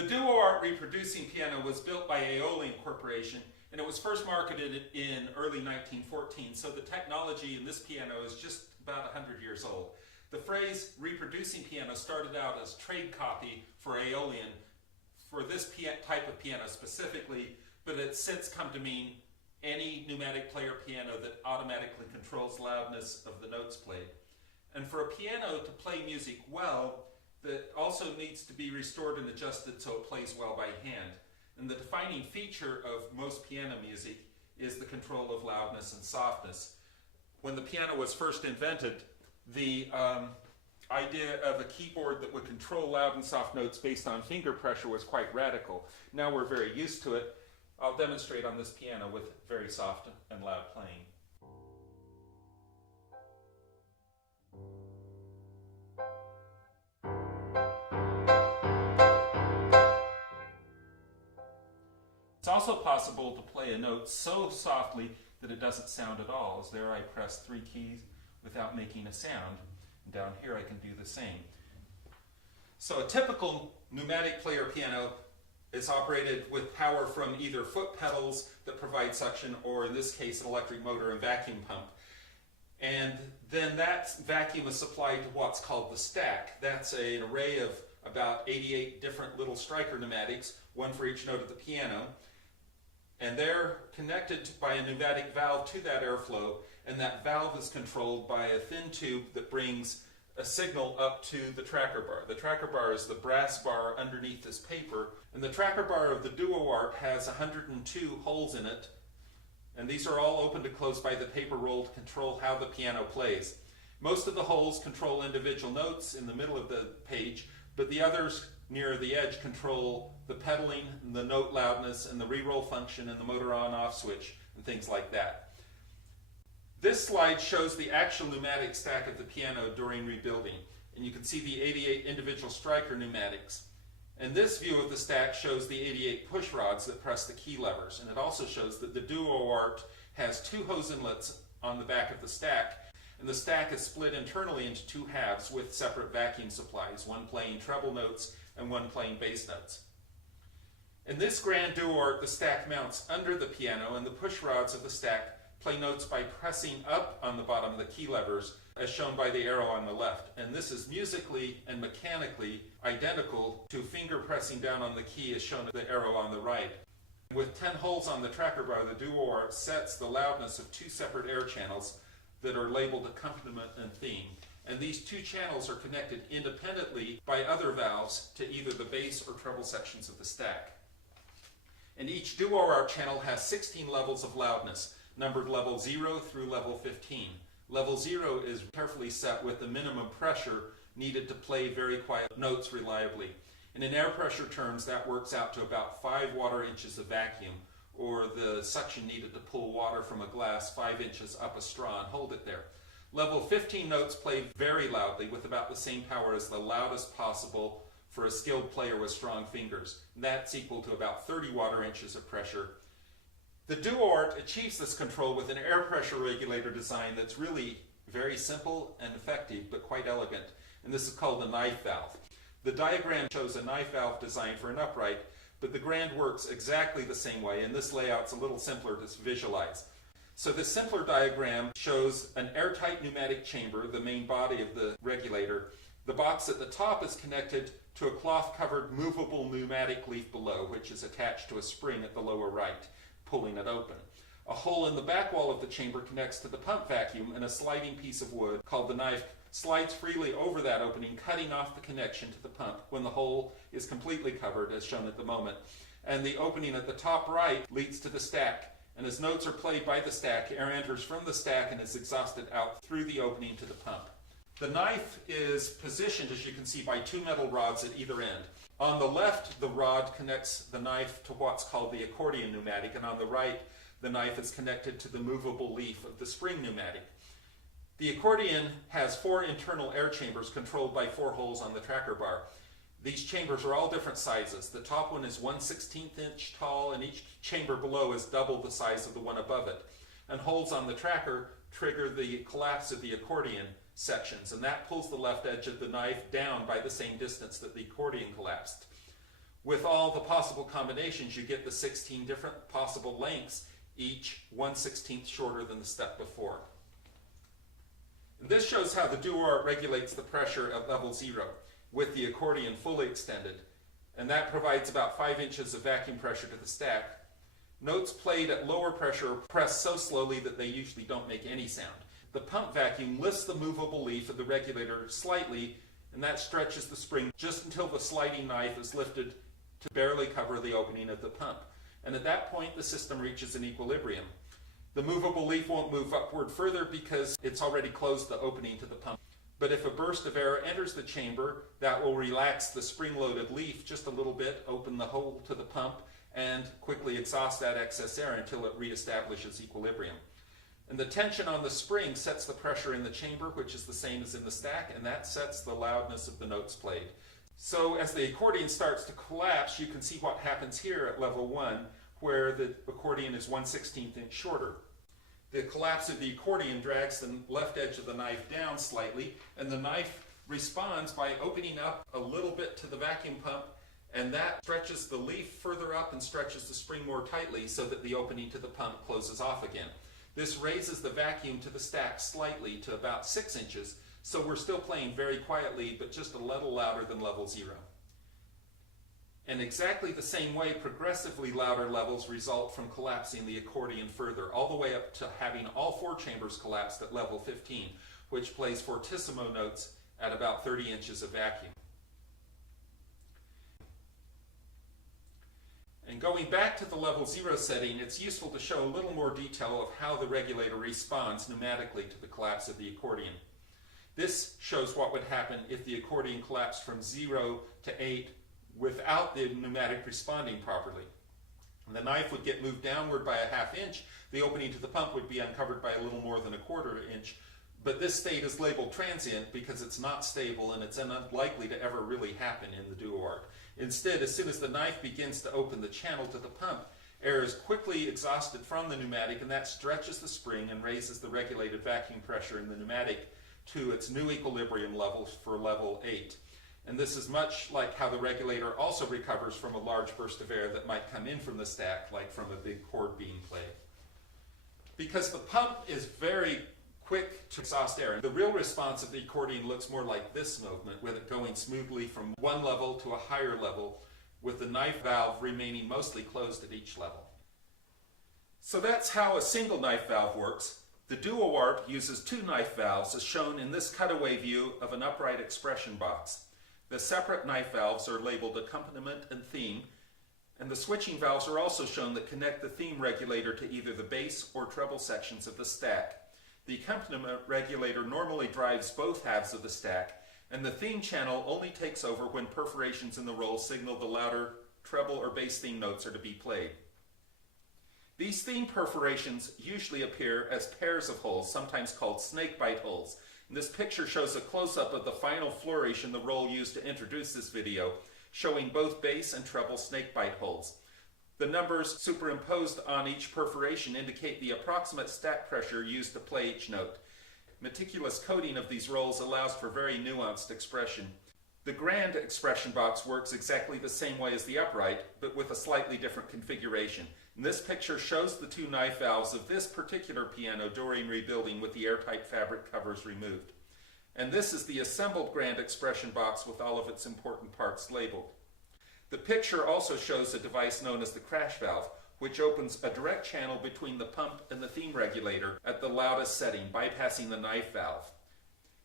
The Duo-Art reproducing piano was built by Aeolian Corporation, and it was first marketed in early 1914, so the technology in this piano is just about 100 years old. The phrase reproducing piano started out as trade copy for Aeolian for this type of piano specifically, but it's since come to mean any pneumatic player piano that automatically controls loudness of the notes played. And for a piano to play music well, that also needs to be restored and adjusted so it plays well by hand. And the defining feature of most piano music is the control of loudness and softness. When the piano was first invented, the idea of a keyboard that would control loud and soft notes based on finger pressure was quite radical. Now we're very used to it. I'll demonstrate on this piano with very soft and loud playing. It's also possible to play a note so softly that it doesn't sound at all, as there I press 3 keys without making a sound. And down here I can do the same. So a typical pneumatic player piano is operated with power from either foot pedals that provide suction, or in this case an electric motor and vacuum pump. And then that vacuum is supplied to what's called the stack. That's an array of about 88 different little striker pneumatics, one for each note of the piano. And they're connected by a pneumatic valve to that airflow, and that valve is controlled by a thin tube that brings a signal up to the tracker bar. The tracker bar is the brass bar underneath this paper, and the tracker bar of the Duo-Art has 102 holes in it, and these are all open to close by the paper roll to control how the piano plays. Most of the holes control individual notes in the middle of the page, but the others near the edge control the pedaling, and the note loudness, and the re-roll function, and the motor on-off switch, and things like that. This slide shows the actual pneumatic stack of the piano during rebuilding, and you can see the 88 individual striker pneumatics. And this view of the stack shows the 88 push rods that press the key levers, and it also shows that the Duo-Art has 2 hose inlets on the back of the stack, and the stack is split internally into 2 halves with separate vacuum supplies, one playing treble notes and one playing bass notes. In this grand Duo-Art, the stack mounts under the piano, and the push rods of the stack play notes by pressing up on the bottom of the key levers, as shown by the arrow on the left. And this is musically and mechanically identical to finger pressing down on the key, as shown at the arrow on the right. With 10 holes on the tracker bar, the Duo-Art sets the loudness of 2 separate air channels that are labeled accompaniment and theme. And these 2 channels are connected independently by other valves to either the bass or treble sections of the stack. And each Duo-Art channel has 16 levels of loudness, numbered level 0 through level 15. Level 0 is carefully set with the minimum pressure needed to play very quiet notes reliably. And in air pressure terms, that works out to about 5 water inches of vacuum, or the suction needed to pull water from a glass 5 inches up a straw and hold it there. Level 15 notes play very loudly with about the same power as the loudest possible for a skilled player with strong fingers. That's equal to about 30 water inches of pressure. The Duo-Art achieves this control with an air pressure regulator design that's really very simple and effective, but quite elegant. And this is called the knife valve. The diagram shows a knife valve design for an upright, but the grand works exactly the same way, and this layout's a little simpler to visualize. So the simpler diagram shows an airtight pneumatic chamber, the main body of the regulator. The box at the top is connected to a cloth-covered movable pneumatic leaf below, which is attached to a spring at the lower right, pulling it open. A hole in the back wall of the chamber connects to the pump vacuum, and a sliding piece of wood called the knife slides freely over that opening, cutting off the connection to the pump when the hole is completely covered, as shown at the moment. And the opening at the top right leads to the stack, and as notes are played by the stack, air enters from the stack and is exhausted out through the opening to the pump. The knife is positioned, as you can see, by 2 metal rods at either end. On the left, the rod connects the knife to what's called the accordion pneumatic, and on the right, the knife is connected to the movable leaf of the spring pneumatic. The accordion has 4 internal air chambers controlled by 4 holes on the tracker bar. These chambers are all different sizes. The top one is 1/16 inch tall, and each chamber below is double the size of the one above it. And holes on the tracker trigger the collapse of the accordion sections, and that pulls the left edge of the knife down by the same distance that the accordion collapsed. With all the possible combinations, you get the 16 different possible lengths, each 1/16 shorter than the step before. And this shows how the Duo-Art regulates the pressure at level 0 with the accordion fully extended, and that provides about 5 inches of vacuum pressure to the stack. Notes played at lower pressure are pressed so slowly that they usually don't make any sound. The pump vacuum lifts the movable leaf of the regulator slightly, and that stretches the spring just until the sliding knife is lifted to barely cover the opening of the pump. And at that point, the system reaches an equilibrium. The movable leaf won't move upward further because it's already closed the opening to the pump. But if a burst of air enters the chamber, that will relax the spring-loaded leaf just a little bit, open the hole to the pump, and quickly exhaust that excess air until it reestablishes equilibrium. And the tension on the spring sets the pressure in the chamber, which is the same as in the stack, and that sets the loudness of the notes played. So as the accordion starts to collapse, you can see what happens here at level 1, where the accordion is 1/16 inch shorter. The collapse of the accordion drags the left edge of the knife down slightly, and the knife responds by opening up a little bit to the vacuum pump, and that stretches the leaf further up and stretches the spring more tightly so that the opening to the pump closes off again. This raises the vacuum to the stack slightly to about 6 inches, so we're still playing very quietly, but just a little louder than level 0. And exactly the same way, progressively louder levels result from collapsing the accordion further, all the way up to having all 4 chambers collapsed at level 15, which plays fortissimo notes at about 30 inches of vacuum. And going back to the level 0 setting, it's useful to show a little more detail of how the regulator responds pneumatically to the collapse of the accordion. This shows what would happen if the accordion collapsed from 0 to 8 without the pneumatic responding properly. The knife would get moved downward by a 1/2 inch, the opening to the pump would be uncovered by a little more than a 1/4 inch, but this state is labeled transient because it's not stable and it's unlikely to ever really happen in the Duo-Art. Instead, as soon as the knife begins to open the channel to the pump, air is quickly exhausted from the pneumatic, and that stretches the spring and raises the regulated vacuum pressure in the pneumatic to its new equilibrium levels for level 8. And this is much like how the regulator also recovers from a large burst of air that might come in from the stack, like from a big chord being played. Because the pump is very quick to exhaust air, the real response of the accordion looks more like this movement, with it going smoothly from one level to a higher level, with the knife valve remaining mostly closed at each level. So that's how a single knife valve works. The Duo-Art uses 2 knife valves, as shown in this cutaway view of an upright expression box. The separate knife valves are labeled accompaniment and theme, and the switching valves are also shown that connect the theme regulator to either the bass or treble sections of the stack. The accompaniment regulator normally drives both halves of the stack, and the theme channel only takes over when perforations in the roll signal the louder treble or bass theme notes are to be played. These theme perforations usually appear as pairs of holes, sometimes called snakebite holes. And this picture shows a close-up of the final flourish in the roll used to introduce this video, showing both bass and treble snakebite holes. The numbers superimposed on each perforation indicate the approximate stack pressure used to play each note. Meticulous coding of these rolls allows for very nuanced expression. The grand expression box works exactly the same way as the upright, but with a slightly different configuration. And this picture shows the 2 knife valves of this particular piano during rebuilding with the airtight fabric covers removed. And this is the assembled grand expression box with all of its important parts labeled. The picture also shows a device known as the crash valve, which opens a direct channel between the pump and the theme regulator at the loudest setting, bypassing the knife valve.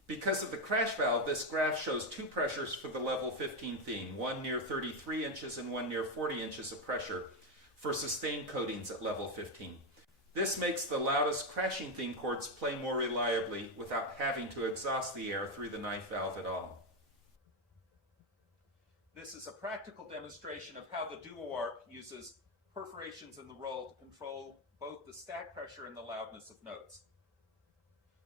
Because of the crash valve, this graph shows 2 pressures for the level 15 theme, one near 33 inches and one near 40 inches of pressure for sustained codings at level 15. This makes the loudest crashing theme chords play more reliably without having to exhaust the air through the knife valve at all. This is a practical demonstration of how the Duo-Art uses perforations in the roll to control both the stack pressure and the loudness of notes.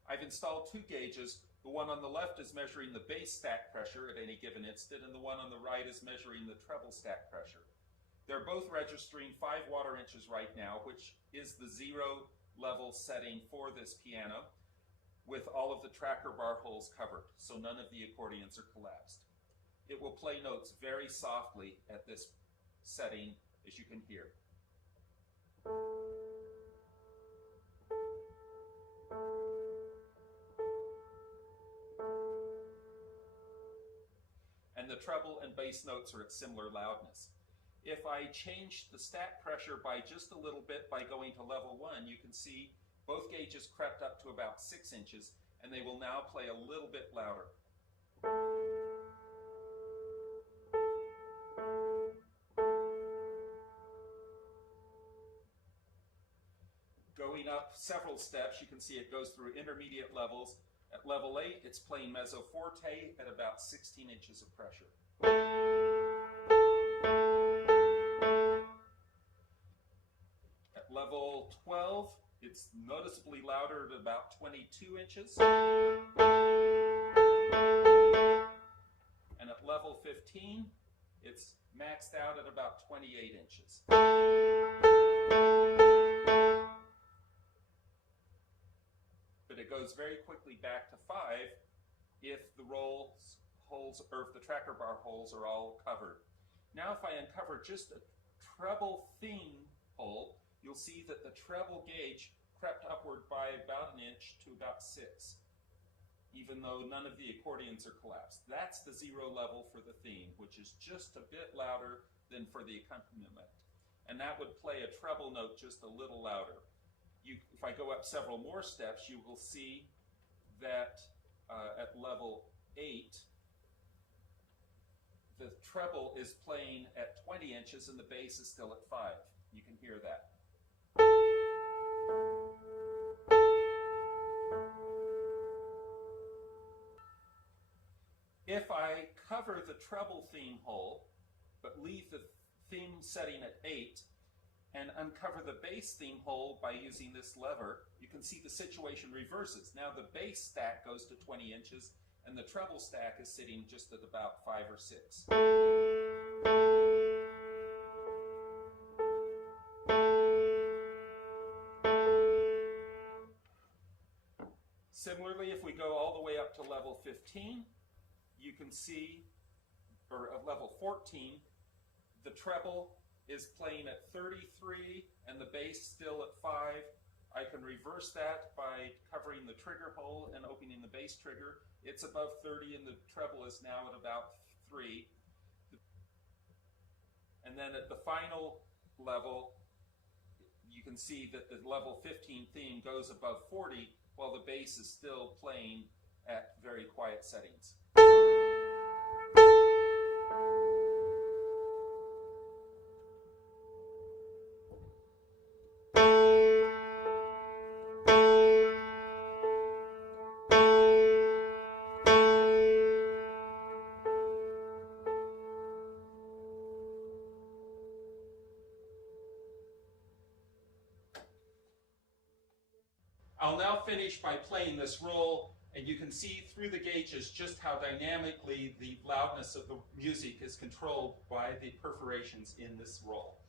I've installed 2 gauges. The one on the left is measuring the bass stack pressure at any given instant, and the one on the right is measuring the treble stack pressure. They're both registering 5 water inches right now, which is the 0 level setting for this piano, with all of the tracker bar holes covered, so none of the accordions are collapsed. It will play notes very softly at this setting, as you can hear. And the treble and bass notes are at similar loudness. If I change the stack pressure by just a little bit by going to level 1, you can see both gauges crept up to about 6 inches, and they will now play a little bit louder. Going up several steps, you can see it goes through intermediate levels. At level 8, it's playing mezzo forte at about 16 inches of pressure. At level 12, it's noticeably louder at about 22 inches. And at level 15, it's maxed out at about 28 inches. But it goes very quickly back to 5 if the rolls, holes, or if the tracker bar holes are all covered. Now if I uncover just a treble theme hole, you'll see that the treble gauge crept upward by about an inch to about 6, even though none of the accordions are collapsed. That's the 0 level for the theme, which is just a bit louder than for the accompaniment. And that would play a treble note just a little louder. If I go up several more steps, you will see that at level 8, the treble is playing at 20 inches and the bass is still at 5. You can hear that. If I cover the treble theme hole, but leave the theme setting at 8, and uncover the bass theme hole by using this lever, you can see the situation reverses. Now the bass stack goes to 20 inches, and the treble stack is sitting just at about 5 or 6. Similarly, if we go all the way up to level 15, you can see, or at level 14, the treble is playing at 33 and the bass still at 5. I can reverse that by covering the trigger hole and opening the bass trigger. It's above 30 and the treble is now at about 3. And then at the final level, you can see that the level 15 theme goes above 40 while the bass is still playing at very quiet settings. I'll now finish by playing this roll, and you can see through the gauges just how dynamically the loudness of the music is controlled by the perforations in this roll.